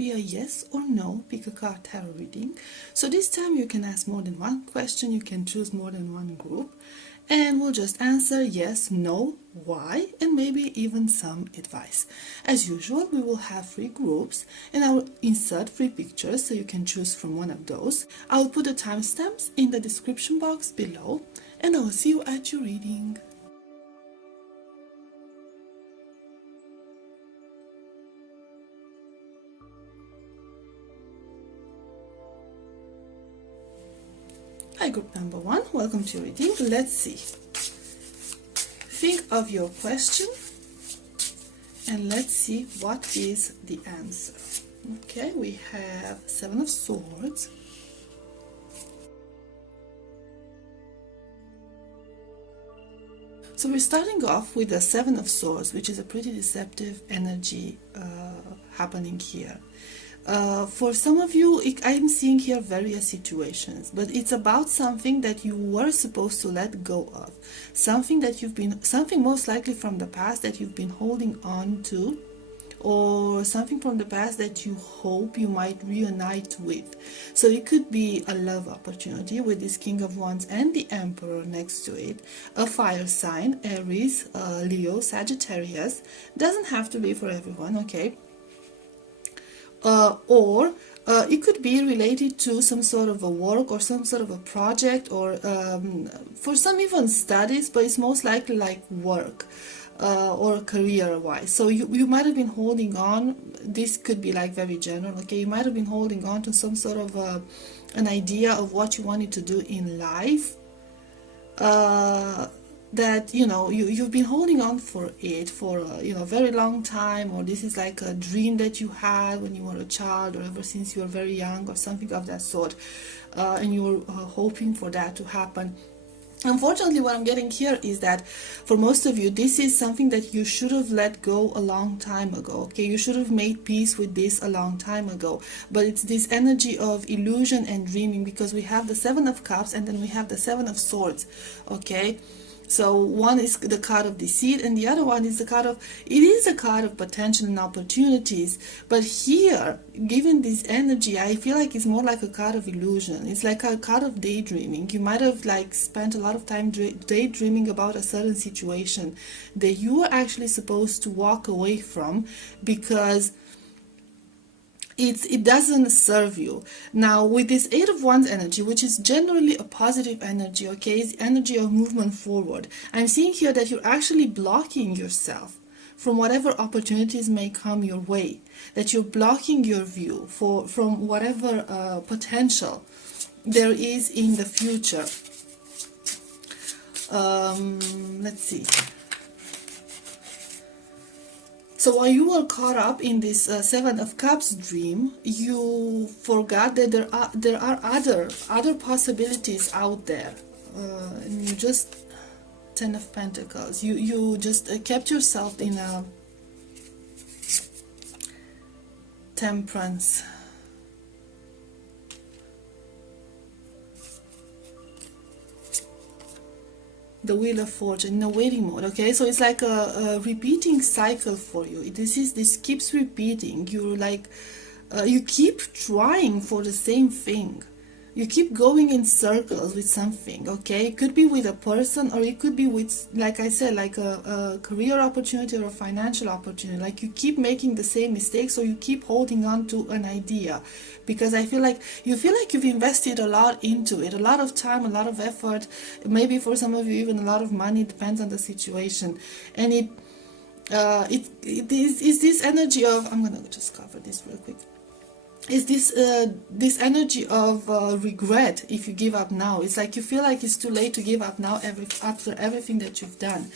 be a yes or no pick a card tarot reading. So this time you can ask more than one question, you can choose more than one group, and we'll just answer yes, no, why, and maybe even some advice. As usual, we will have 3 groups, and I will insert 3 pictures so you can choose from one of those. I will put the timestamps in the description box below, and I will see you at your reading. Hi, group number 1, welcome to your reading. Let's see. Think of your question and let's see what is the answer. Okay, we have 7 of Swords. So we're starting off with the 7 of Swords, which is a pretty deceptive energy happening here. For some of you, I'm seeing here various situations, but it's about something that you were supposed to let go of, something most likely from the past that you've been holding on to, or something from the past that you hope you might reunite with. So it could be a love opportunity with this King of Wands and the Emperor next to it, a fire sign, Aries, Leo, Sagittarius. Doesn't have to be for everyone, okay? Or it could be related to some sort of a work or some sort of a project, or for some even studies, but it's most likely like work or career wise. So you might have been holding on, this could be like very general, okay? You might have been holding on to some sort of an idea of what you wanted to do in life, that you've been holding on for it for a very long time, or this is like a dream that you had when you were a child, or ever since you were very young, or something of that sort, and you were hoping for that to happen. Unfortunately, what I'm getting here is that for most of you, this is something that you should have let go a long time ago, okay? You should have made peace with this a long time ago. But it's this energy of illusion and dreaming, because we have the 7 of Cups and then we have the 7 of Swords, okay? So one is the card of deceit, and the other one is the card of, it is a card of potential and opportunities. But here, given this energy, I feel like it's more like a card of illusion. It's like a card of daydreaming. You might have like spent a lot of time daydreaming about a certain situation that you were actually supposed to walk away from, because it doesn't serve you. Now with this 8 of Wands energy, which is generally a positive energy, okay, it's the energy of movement forward, I'm seeing here that you're actually blocking yourself from whatever opportunities may come your way, that you're blocking your view from whatever potential there is in the future. Let's see. So while you were caught up in this 7 of Cups dream, you forgot that there are other possibilities out there. And you just 10 of Pentacles. You just kept yourself in a Temperance. The Wheel of Fortune in a waiting mode, okay? So it's like a repeating cycle for you. This keeps repeating. You're like you keep trying for the same thing. You keep going in circles with something, okay? It could be with a person, or it could be with, like I said, like a career opportunity or a financial opportunity. Like you keep making the same mistakes, or you keep holding on to an idea, because I feel like you've invested a lot into it, a lot of time, a lot of effort, maybe for some of you even a lot of money, depends on the situation. And it is this energy of, I'm gonna just cover this real quick, is this energy of regret if you give up now. It's like you feel like it's too late to give up now after everything that you've done.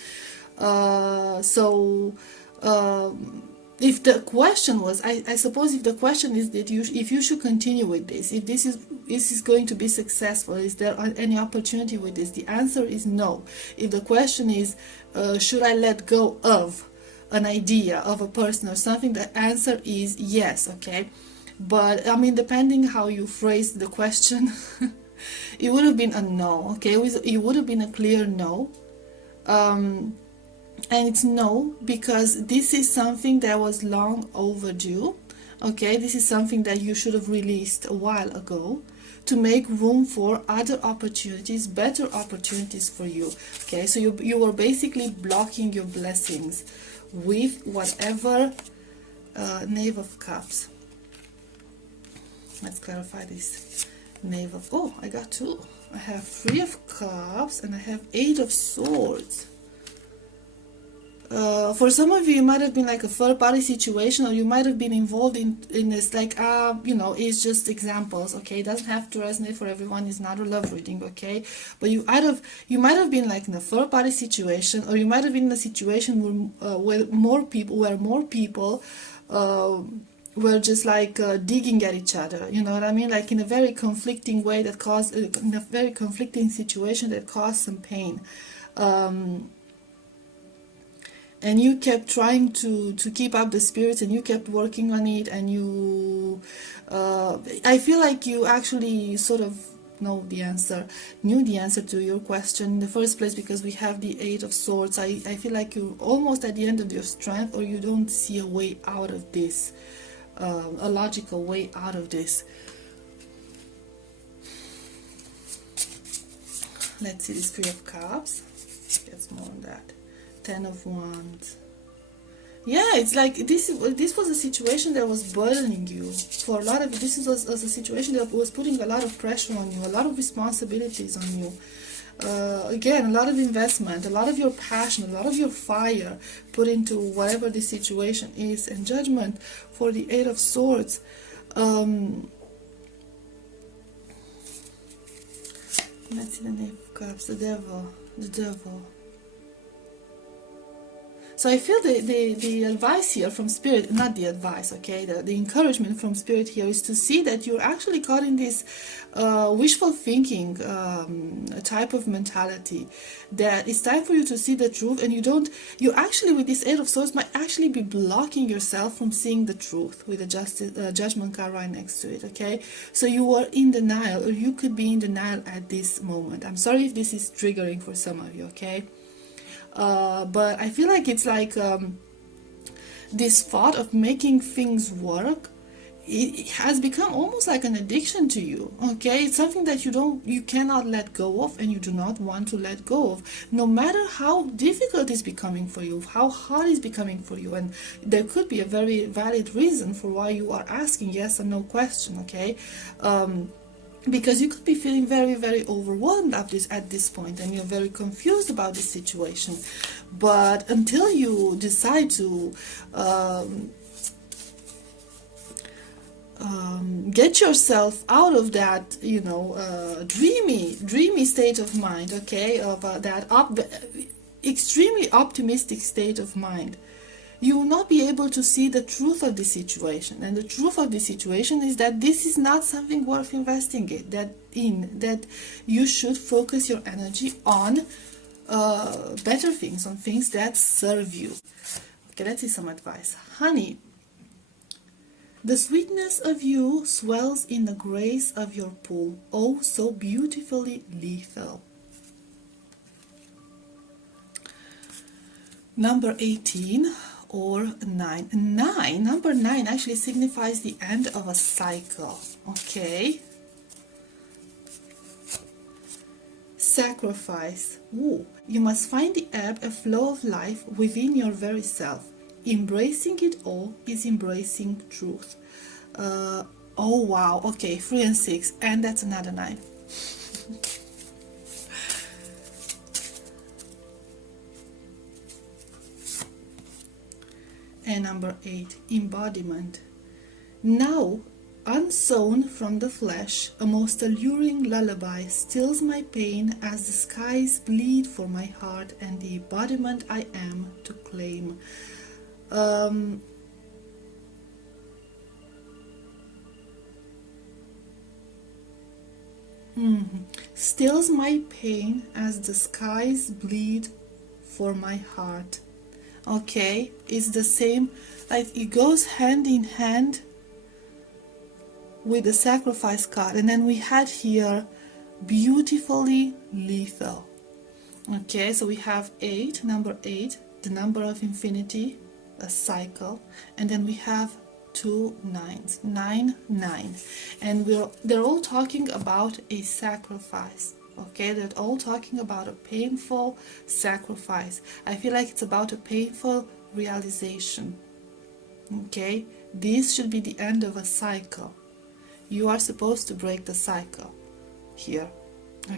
If the question was, I suppose if the question is that if you should continue with this, if this is going to be successful, is there any opportunity with this, the answer is no. If the question is should I let go of an idea, of a person or something, the answer is yes, okay? But I mean, depending how you phrase the question, it would have been a no, okay? It would have been a clear no. And it's no, because this is something that was long overdue. Okay, this is something that you should have released a while ago to make room for other opportunities, better opportunities for you. Okay, so you were basically blocking your blessings with whatever Knave of Cups. Let's clarify this. Knave of, oh, I got two. I have Three of Cups and I have Eight of Swords. For some of you, it might have been like a third party situation, or you might have been involved in this, like, you know, it's just examples, okay? It doesn't have to resonate for everyone. It's not a love reading, okay? But you might have been like in a third party situation, or you might have been in a situation where more people were just like digging at each other, you know what I mean? Like in a very conflicting way that caused, in a very conflicting situation that caused some pain. And you kept trying to keep up the spirits, and you kept working on it, and you I feel like you actually sort of knew the answer to your question in the first place, because we have the Eight of Swords. I feel like you're almost at the end of your strength, or you don't see a way out of this, a logical way out of this. Let's see this Three of Cups. Gets more on that. Ten of Wands. Yeah, it's like this was a situation that was burdening you. For a lot of you, this was a situation that was putting a lot of pressure on you, a lot of responsibilities on you. Again, a lot of investment, a lot of your passion, a lot of your fire put into whatever the situation is. And Judgment for the Eight of Swords. Let's see the Knave of Cups, the Devil. So I feel the advice here from Spirit, not the advice, okay, the encouragement from Spirit here is to see that you're actually caught in this wishful thinking type of mentality, that it's time for you to see the truth, and you actually with this Eight of Swords might actually be blocking yourself from seeing the truth with the Judgment card right next to it, okay? So you are in denial, or you could be in denial at this moment. I'm sorry if this is triggering for some of you, okay? But I feel like it's like this thought of making things work, it has become almost like an addiction to you, okay? It's something that you cannot let go of, and you do not want to let go of, no matter how difficult it's becoming for you, how hard it's becoming for you. And there could be a very valid reason for why you are asking yes or no question, okay? Because you could be feeling very, very overwhelmed at this point, and you're very confused about this situation. But until you decide to get yourself out of that, you know, dreamy state of mind, okay, of that extremely optimistic state of mind, you will not be able to see the truth of the situation. And the truth of the situation is that this is not something worth investing in, that you should focus your energy on better things, on things that serve you. Okay, let's see some advice. Honey, the sweetness of you swells in the grace of your pool, oh so beautifully lethal. Number 18 or 9. Number 9 actually signifies the end of a cycle, okay? Sacrifice. Ooh. You must find the ebb and flow of life within your very self. Embracing it all is embracing truth. Oh wow, okay, 3 and 6, and that's another 9. And number 8, embodiment. Now, unsown from the flesh, a most alluring lullaby stills my pain as the skies bleed for my heart and the embodiment I am to claim. Stills my pain as the skies bleed for my heart. Okay, it's the same, like it goes hand in hand with the sacrifice card. And then we had here beautifully lethal. Okay, so we have 8, number 8, the number of infinity, a cycle, and then we have two nines, 9, 9, and they're all talking about a sacrifice. Okay, they're all talking about a painful sacrifice. I feel like it's about a painful realization. Okay, this should be the end of a cycle. You are supposed to break the cycle here.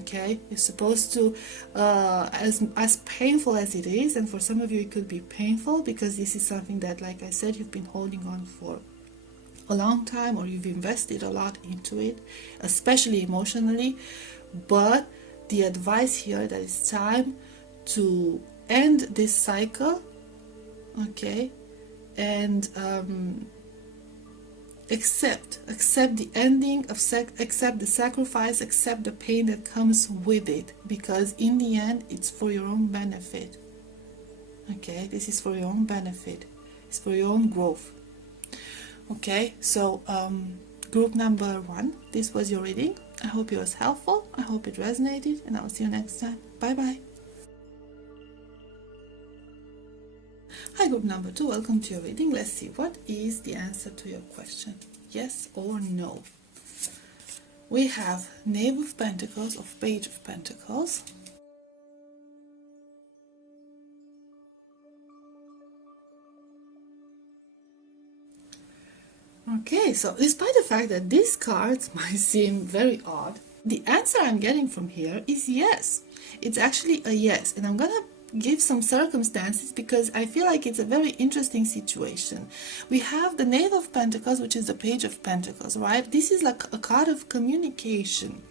Okay, you're supposed to, as painful as it is, and for some of you it could be painful because this is something that, like I said, you've been holding on for a long time, or you've invested a lot into it, especially emotionally. But the advice here, that it's time to end this cycle. Okay, and accept the ending of accept the sacrifice, accept the pain that comes with it, because in the end it's for your own benefit. Okay, this is for your own benefit, it's for your own growth. Okay, so group number 1, this was your reading. I hope it was helpful, I hope it resonated, and I'll see you next time. Bye bye. Hi, group number 2, welcome to your reading. Let's see, what is the answer to your question? Yes or no? We have Knave of Pentacles of Page of Pentacles. Okay, so despite the fact that these cards might seem very odd, the answer I'm getting from here is yes. It's actually a yes, and I'm gonna give some circumstances because I feel like it's a very interesting situation. We have the Knave of Pentacles, which is the Page of Pentacles, right? This is like a card of communication,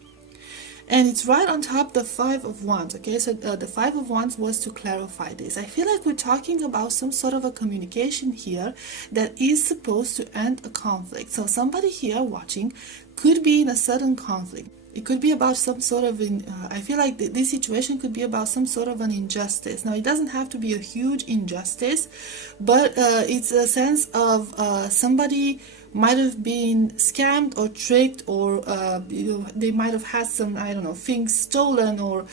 and it's right on top the Five of Wands. Okay, so the Five of Wands was to clarify this. I feel like we're talking about some sort of a communication here that is supposed to end a conflict. So somebody here watching could be in a sudden conflict. It could be about some sort of, I feel like this situation could be about some sort of an injustice. Now, it doesn't have to be a huge injustice, but it's a sense of somebody might have been scammed or tricked, or they might have had some, I don't know, things stolen, or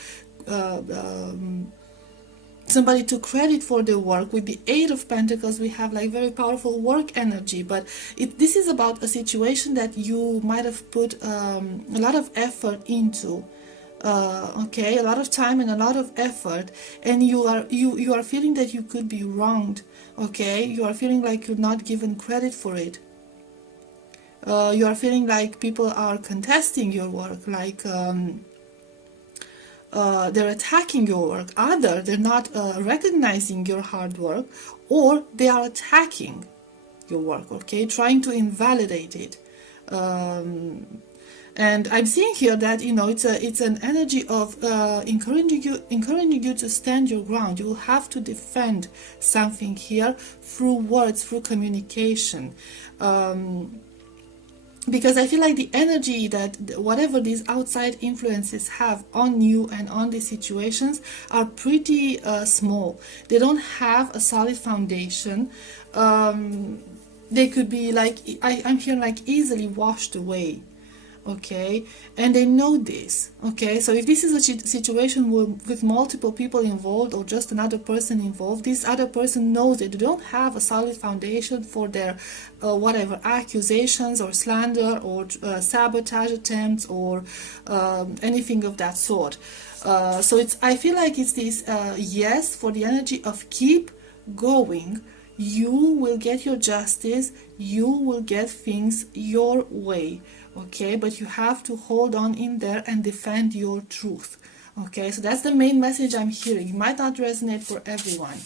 somebody took credit for their work. With the Eight of Pentacles, we have like very powerful work energy, but this is about a situation that you might have put a lot of effort into, okay, a lot of time and a lot of effort, and you are feeling that you could be wronged. Okay, you are feeling like you're not given credit for it. You are feeling like people are contesting your work, like they're attacking your work. Either they're not recognizing your hard work, or they are attacking your work, okay, trying to invalidate it. And I'm seeing here that, you know, it's an energy of encouraging you to stand your ground. You will have to defend something here through words, through communication. Because I feel like the energy that whatever these outside influences have on you and on these situations are pretty small. They don't have a solid foundation. They could be like, I'm hearing like easily washed away. Okay, and they know this. Okay, so if this is a situation with multiple people involved, or just another person involved, this other person knows that they don't have a solid foundation for their whatever accusations or slander or sabotage attempts or anything of that sort. So I feel like it's this yes for the energy of keep going. You will get your justice, you will get things your way, okay, but you have to hold on in there and defend your truth. Okay, so that's the main message I'm hearing. It might not resonate for everyone.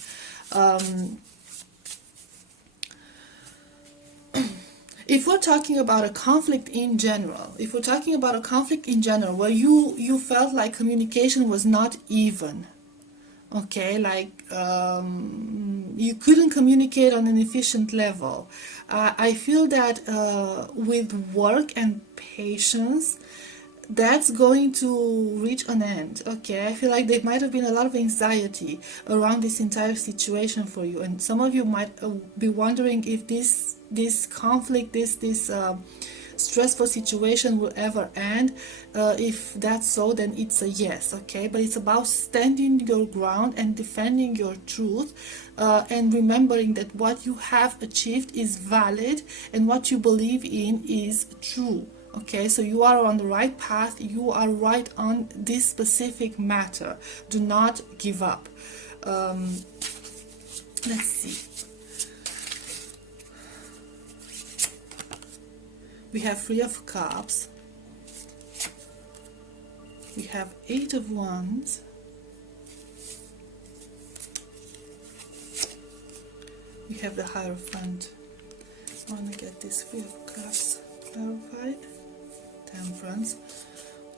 If we're talking about a conflict in general, where you felt like communication was not even, okay, like you couldn't communicate on an efficient level, I feel that with work and patience, that's going to reach an end. Okay, I feel like there might have been a lot of anxiety around this entire situation for you, and some of you might be wondering if this conflict, this stressful situation will ever end. If that's so, then it's a yes, okay? But it's about standing your ground and defending your truth, and remembering that what you have achieved is valid and what you believe in is true. Okay, so you are on the right path, you are right on this specific matter. Do not give up. Let's see. We have Three of Cups. We have Eight of Wands. We have the Hierophant. I want to get this Three of Cups clarified. Temperance.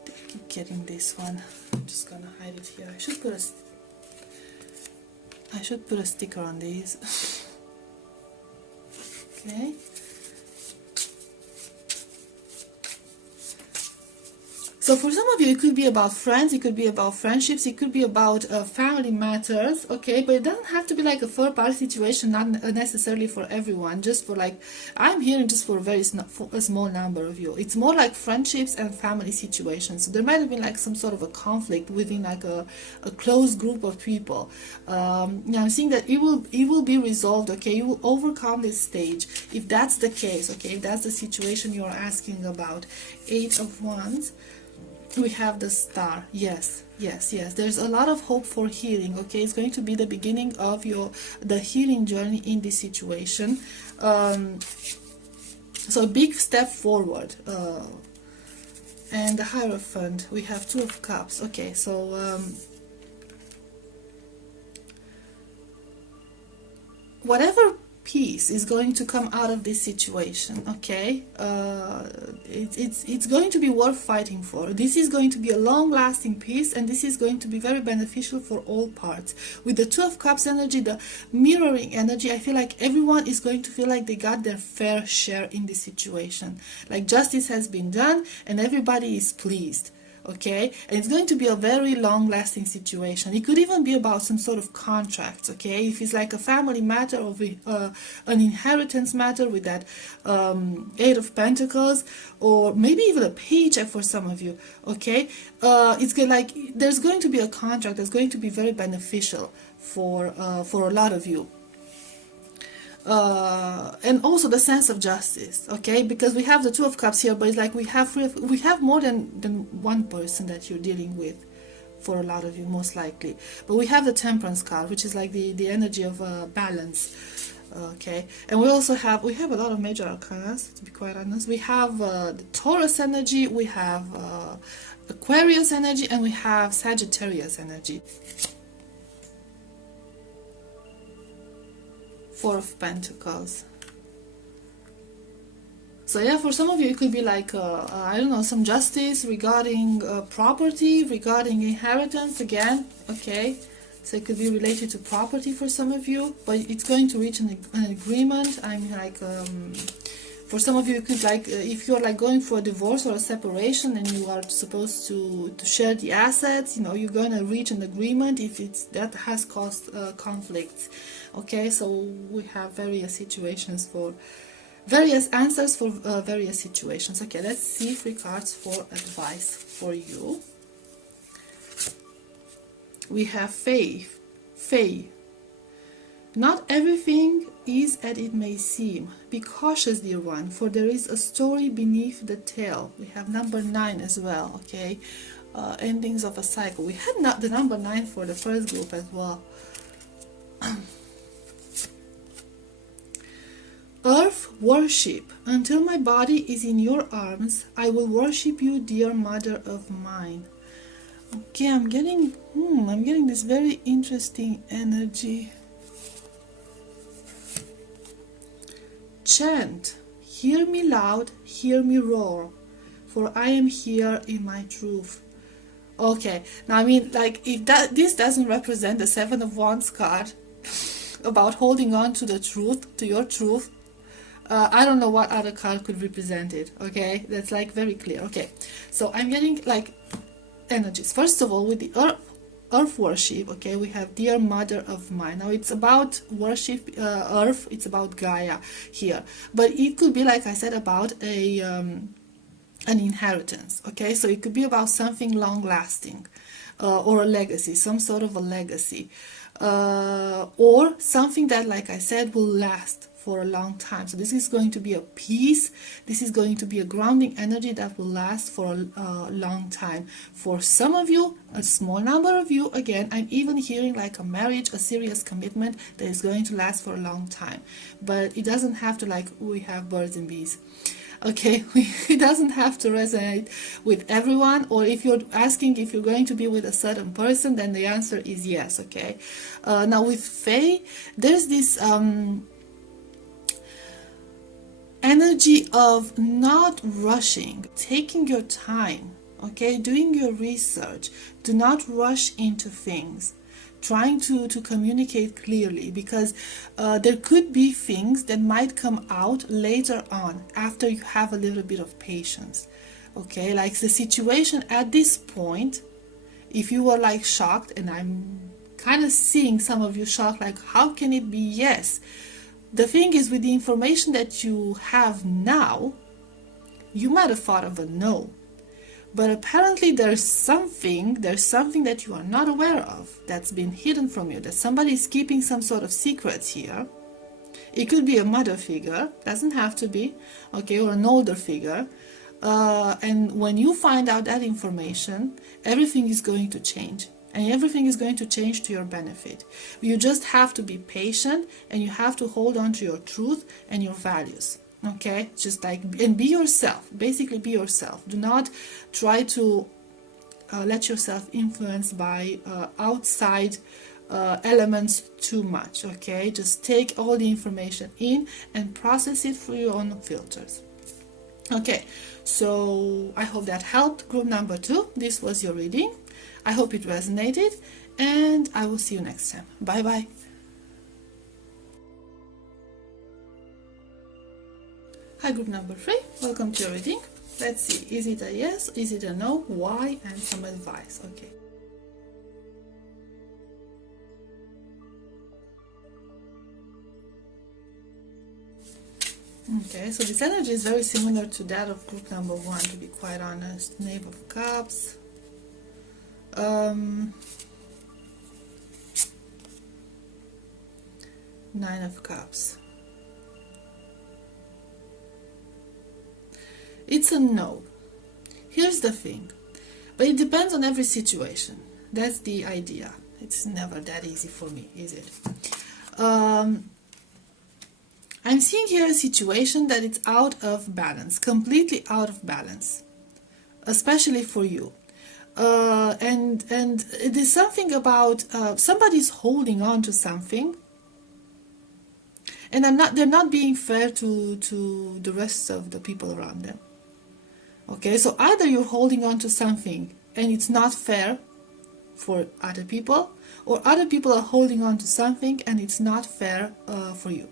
I keep getting this one. I'm just gonna hide it here. I should put a sticker on these. Okay. So for some of you, it could be about friends, it could be about friendships, it could be about family matters, okay? But it doesn't have to be like a third-party situation, not necessarily for everyone, just for like, I'm hearing just for a small number of you. It's more like friendships and family situations. So there might have been like some sort of a conflict within like a close group of people. Now I'm seeing that it will be resolved, okay? You will overcome this stage. If that's the case, okay? If that's the situation you're asking about. Eight of Wands. We have the Star. Yes, yes, yes. There's a lot of hope for healing, okay? It's going to be the beginning of the healing journey in this situation. So a big step forward. And the Hierophant, we have Two of Cups. Okay, so whatever peace is going to come out of this situation, okay? It's going to be worth fighting for. This is going to be a long-lasting peace, and this is going to be very beneficial for all parts. With the Two of Cups energy, the mirroring energy, I feel like everyone is going to feel like they got their fair share in this situation. Like justice has been done, and everybody is pleased. Okay, and it's going to be a very long-lasting situation. It could even be about some sort of contracts. Okay, if it's like a family matter or an inheritance matter with that Eight of Pentacles, or maybe even a paycheck for some of you. Okay, it's good. Like there's going to be a contract that's going to be very beneficial for a lot of you. And also the sense of justice, okay? Because we have the Two of Cups here, but it's like we have more than one person that you're dealing with, for a lot of you, most likely. But we have the Temperance card, which is like the energy of balance, okay? And we also have a lot of major arcana, to be quite honest. We have the Taurus energy, we have Aquarius energy, and we have Sagittarius energy. Four of Pentacles. So yeah, for some of you it could be like I don't know, some justice regarding property, regarding inheritance again, okay? So it could be related to property for some of you, but it's going to reach an agreement. I'm like for some of you, it could like if you're like going for a divorce or a separation and you are supposed to share the assets, you know, you're going to reach an agreement if that has caused conflicts. Okay, so we have various situations for various answers for various situations. Okay, let's see 3 cards for advice for you. We have faith. Not everything is as it may seem. Be cautious, dear one, for there is a story beneath the tale. We have number 9 as well, okay? Endings of a cycle. We had the number 9 for the first group as well. Earth worship. Until my body is in your arms, I will worship you, dear mother of mine. Okay, I'm getting this very interesting energy. Chant. Hear me loud, hear me roar, for I am here in my truth. Okay, now I mean, like, if this doesn't represent the 7 of Wands card about holding on to the truth, to your truth, I don't know what other card could represent it, okay? That's like very clear. Okay, so I'm getting like energies. First of all, with the earth worship. Okay, we have dear mother of mine. Now it's about worship earth, it's about Gaia here, but it could be, like I said, about a an inheritance. Okay, so it could be about something long lasting, or a legacy, some sort of a legacy, or something that, like I said, will last for a long time. So this is going to be a peace, this is going to be a grounding energy that will last for a long time. For some of you, a small number of you, again, I'm even hearing like a marriage, a serious commitment that is going to last for a long time. But it doesn't have to, like we have birds and bees. Okay, it doesn't have to resonate with everyone. Or if you're asking if you're going to be with a certain person, then the answer is yes. Okay, now with Faye, there's this energy of not rushing, taking your time, okay, doing your research. Do not rush into things, trying to communicate clearly, because there could be things that might come out later on after you have a little bit of patience. Okay, like the situation at this point, if you were like shocked, and I'm kind of seeing some of you shocked, like how can it be yes? The thing is, with the information that you have now, you might have thought of a no. But apparently there's something that you are not aware of, that's been hidden from you, that somebody is keeping some sort of secrets here. It could be a mother figure, doesn't have to be, okay, or an older figure. And when you find out that information, everything is going to change. And everything is going to change to your benefit. You just have to be patient, and you have to hold on to your truth and your values. Okay, just like, and be yourself. Basically, be yourself. Do not try to let yourself influence by outside elements too much. Okay, just take all the information in and process it through your own filters. Okay, so I hope that helped. Group number 2, this was your reading. I hope it resonated, and I will see you next time. Bye bye. Hi, group number 3. Welcome to your reading. Let's see. Is it a yes? Is it a no? Why? And some advice. Okay. Okay, so this energy is very similar to that of group number 1, to be quite honest. Knave of Cups. Nine of Cups. It's a no. Here's the thing, but it depends on every situation. That's the idea. It's never that easy for me, is it? I'm seeing here a situation that it's out of balance, completely out of balance, especially for you. And it is something about somebody's holding on to something, and they're not being fair to the rest of the people around them. Okay, so either you're holding on to something and it's not fair for other people, or other people are holding on to something and it's not fair for you.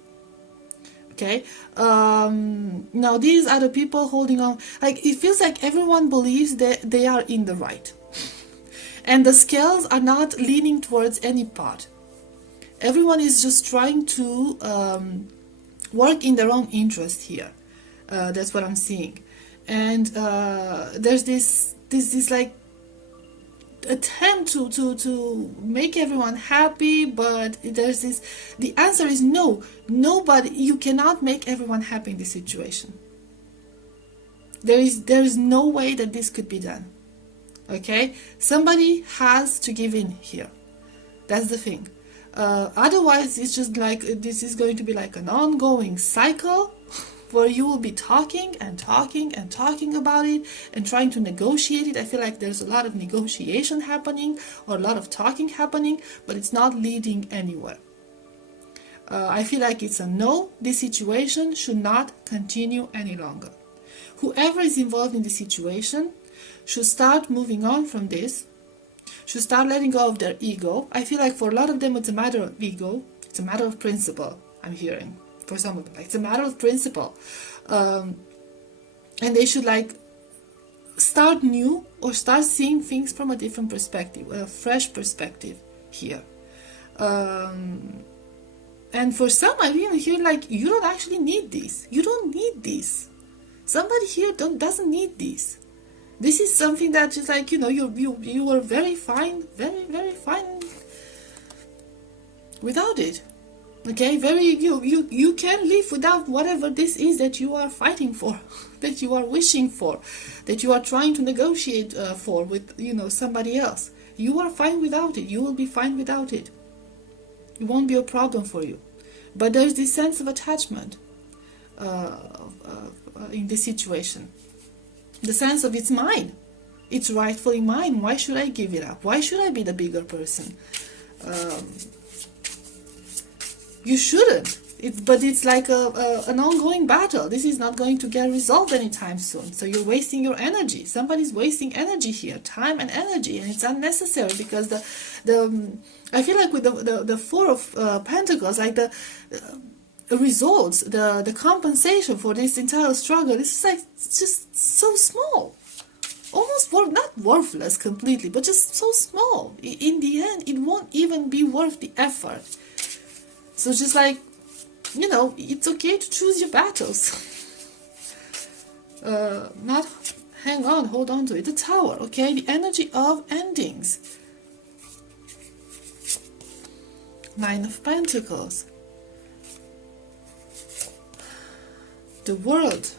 Okay, now these other people holding on, like, it feels like everyone believes that they are in the right, and the scales are not leaning towards any part. Everyone is just trying to work in their own interest here. That's what I'm seeing. And there's this like attempt to make everyone happy, but there's this, the answer is no. Nobody, you cannot make everyone happy in this situation. There is no way that this could be done. Okay, somebody has to give in here. That's the thing. Otherwise, it's just like, this is going to be like an ongoing cycle where you will be talking and talking and talking about it and trying to negotiate it. I feel like there's a lot of negotiation happening, or a lot of talking happening, but it's not leading anywhere. I feel like it's a no. This situation should not continue any longer. Whoever is involved in the situation should start moving on from this, should start letting go of their ego. I feel like for a lot of them it's a matter of ego, it's a matter of principle, I'm hearing. For some of them, like, it's a matter of principle. And they should, like, start new or start seeing things from a different perspective, a fresh perspective here. And for some, I even hear like, you don't actually need this. You don't need this. Somebody here doesn't need this. This is something that is like, you know, you are very fine, very fine without it. Okay, you can live without whatever this is that you are fighting for, that you are wishing for, that you are trying to negotiate for with, you know, somebody else. You are fine without it. You will be fine without it. It won't be a problem for you. But there's this sense of attachment in this situation. The sense of it's mine. It's rightfully mine. Why should I give it up? Why should I be the bigger person? You shouldn't. But it's like an ongoing battle. This is not going to get resolved anytime soon. So you're wasting your energy. Somebody's wasting energy here, time and energy, and it's unnecessary because I feel like with the Four of Pentacles, like the results, the compensation for this entire struggle, this is like just so small. Almost not worthless completely, but just so small. In the end, it won't even be worth the effort. So just like, you know, it's okay to choose your battles. Not hold on to it. The Tower, okay? The energy of endings. Nine of Pentacles. The World.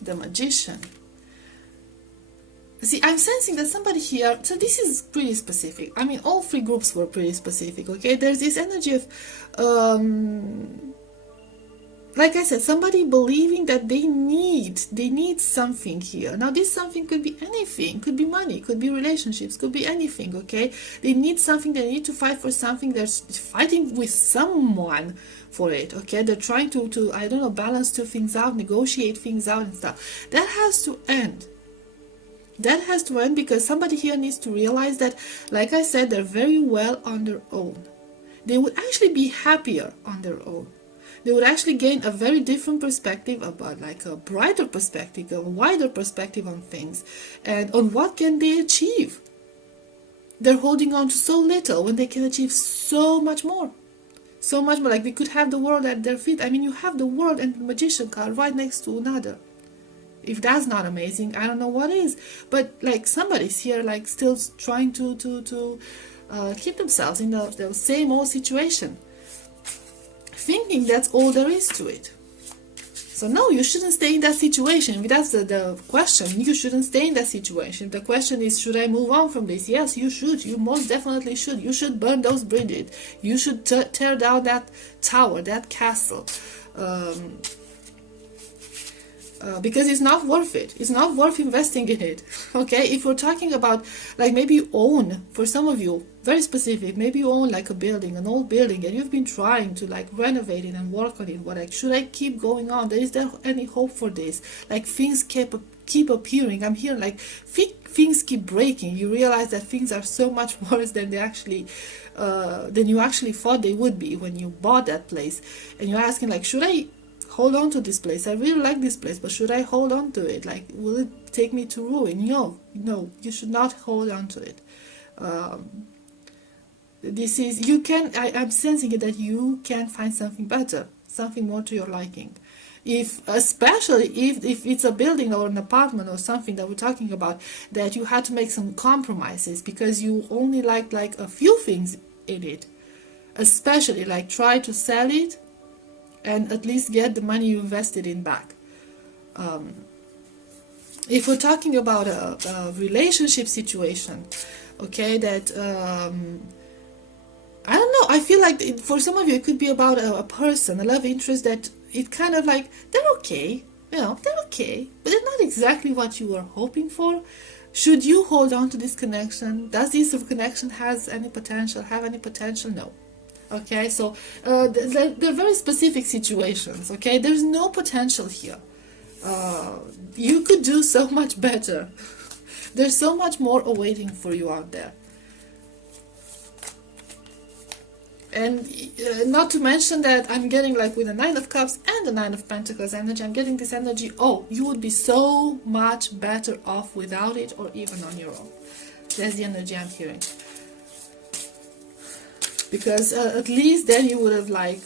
The Magician. See, I'm sensing that somebody here, so this is pretty specific. I mean, all three groups were pretty specific, okay? There's this energy of, like I said, somebody believing that they need something here. Now, this something could be anything. Could be money, could be relationships, could be anything, okay? They need something, they need to fight for something. They're fighting with someone for it, okay? They're trying to I don't know, balance two things out, negotiate things out and stuff. That has to end. That has to end because somebody here needs to realize that, like I said, they're very well on their own. They would actually be happier on their own. They would actually gain a very different perspective, about like a brighter perspective, a wider perspective on things, and on what can they achieve. They're holding on to so little when they can achieve so much more. So much more, like they could have the world at their feet. I mean, you have the World and the Magician card right next to another. If that's not amazing, I don't know what is. But like somebody's here, like still trying to keep themselves in the same old situation, thinking that's all there is to it. So no, you shouldn't stay in that situation. If that's the question, you shouldn't stay in that situation. The question is, should I move on from this? Yes, you should. You most definitely should. You should burn those bridges. You should tear down that tower, that castle. Because it's not worth it. It's not worth investing in it. Okay, if we're talking about, like, maybe you own, for some of you, very specific, maybe you own like a building, an old building, and you've been trying to like renovate it and work on it. What, like, should I keep going on? Is there any hope for this? Like, things keep appearing. I'm hearing like things keep breaking. You realize that things are so much worse than they actually than you actually thought they would be when you bought that place. And you're asking, like, should I hold on to this place? I really like this place, but should I hold on to it? Like, will it take me to ruin? No, you should not hold on to it. This is, you can, I'm sensing it that you can find something better, something more to your liking. Especially if it's a building or an apartment or something that we're talking about, that you had to make some compromises because you only like a few things in it. Especially like try to sell it and at least get the money you invested in back. If we're talking about a relationship situation, okay, that I don't know, I feel like for some of you it could be about a person, a love interest that it kind of like, they're okay, they're okay, but they're not exactly what you were hoping for. Should you hold on to this connection? Does this connection have any potential? No. Okay, so they're very specific situations, okay? There's no potential here. You could do so much better. There's so much more awaiting for you out there. And not to mention that I'm getting like with the Nine of Cups and the Nine of Pentacles energy, I'm getting this energy, oh, you would be so much better off without it or even on your own. That's the energy I'm hearing. Because at least then you would have like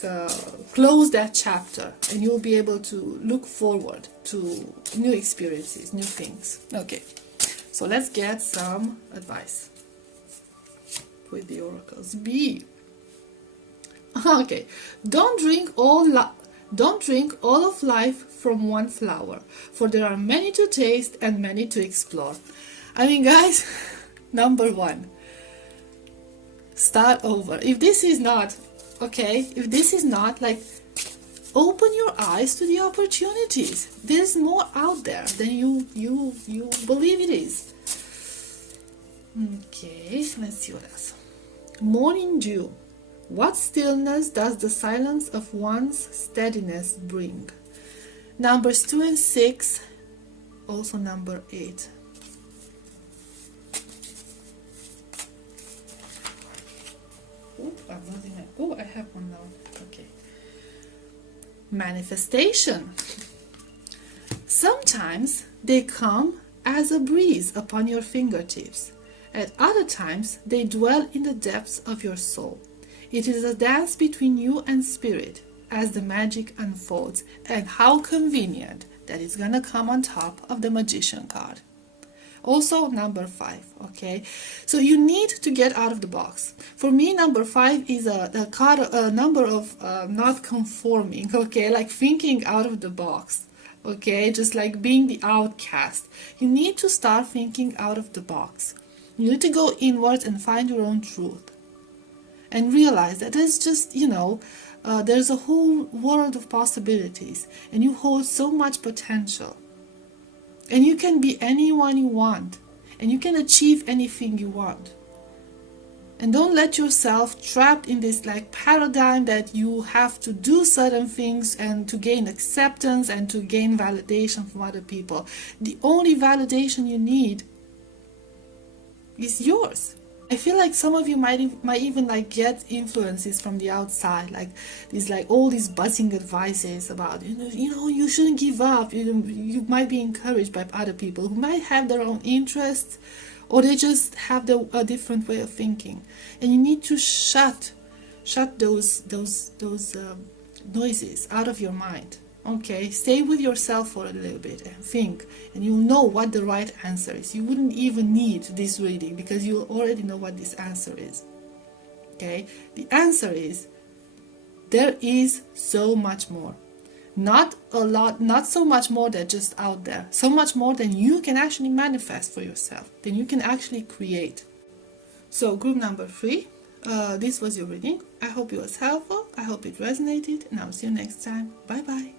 closed that chapter and you'll be able to look forward to new experiences, new things. Okay, so let's get some advice with the oracles. B. Okay, don't drink all of life from one flower, for there are many to taste and many to explore. I mean, guys, number one, start over. If this is not okay, if this is not like, open your eyes to the opportunities. There's more out there than you believe it is. Okay, let's see what else. Morning dew. What stillness does the silence of one's steadiness bring? Numbers 2 and 6, also number 8. Oh, I have one now. Okay. Manifestation. Sometimes they come as a breeze upon your fingertips. At other times, they dwell in the depths of your soul. It is a dance between you and spirit as the magic unfolds, and how convenient that it's gonna come on top of the Magician card. Also, number 5, okay? So you need to get out of the box. For me, number 5 is a number of not conforming, okay? Like thinking out of the box, okay? Just like being the outcast. You need to start thinking out of the box. You need to go inwards and find your own truth. And realize that there's just, there's a whole world of possibilities. And you hold so much potential. And you can be anyone you want. And you can achieve anything you want. And don't let yourself trapped in this like paradigm that you have to do certain things and to gain acceptance and to gain validation from other people. The only validation you need is yours. I feel like some of you might even like get influences from the outside, like these all these buzzing advices about you shouldn't give up. You might be encouraged by other people who might have their own interests, or they just have a different way of thinking, and you need to shut those noises out of your mind. Okay, stay with yourself for a little bit and think, and you'll know what the right answer is. You wouldn't even need this reading because you already know what this answer is. Okay, the answer is there is so much more. Not a lot, not so much more than just out there. So much more than you can actually manifest for yourself, than you can actually create. So group number 3, this was your reading. I hope it was helpful. I hope it resonated, and I'll see you next time. Bye bye.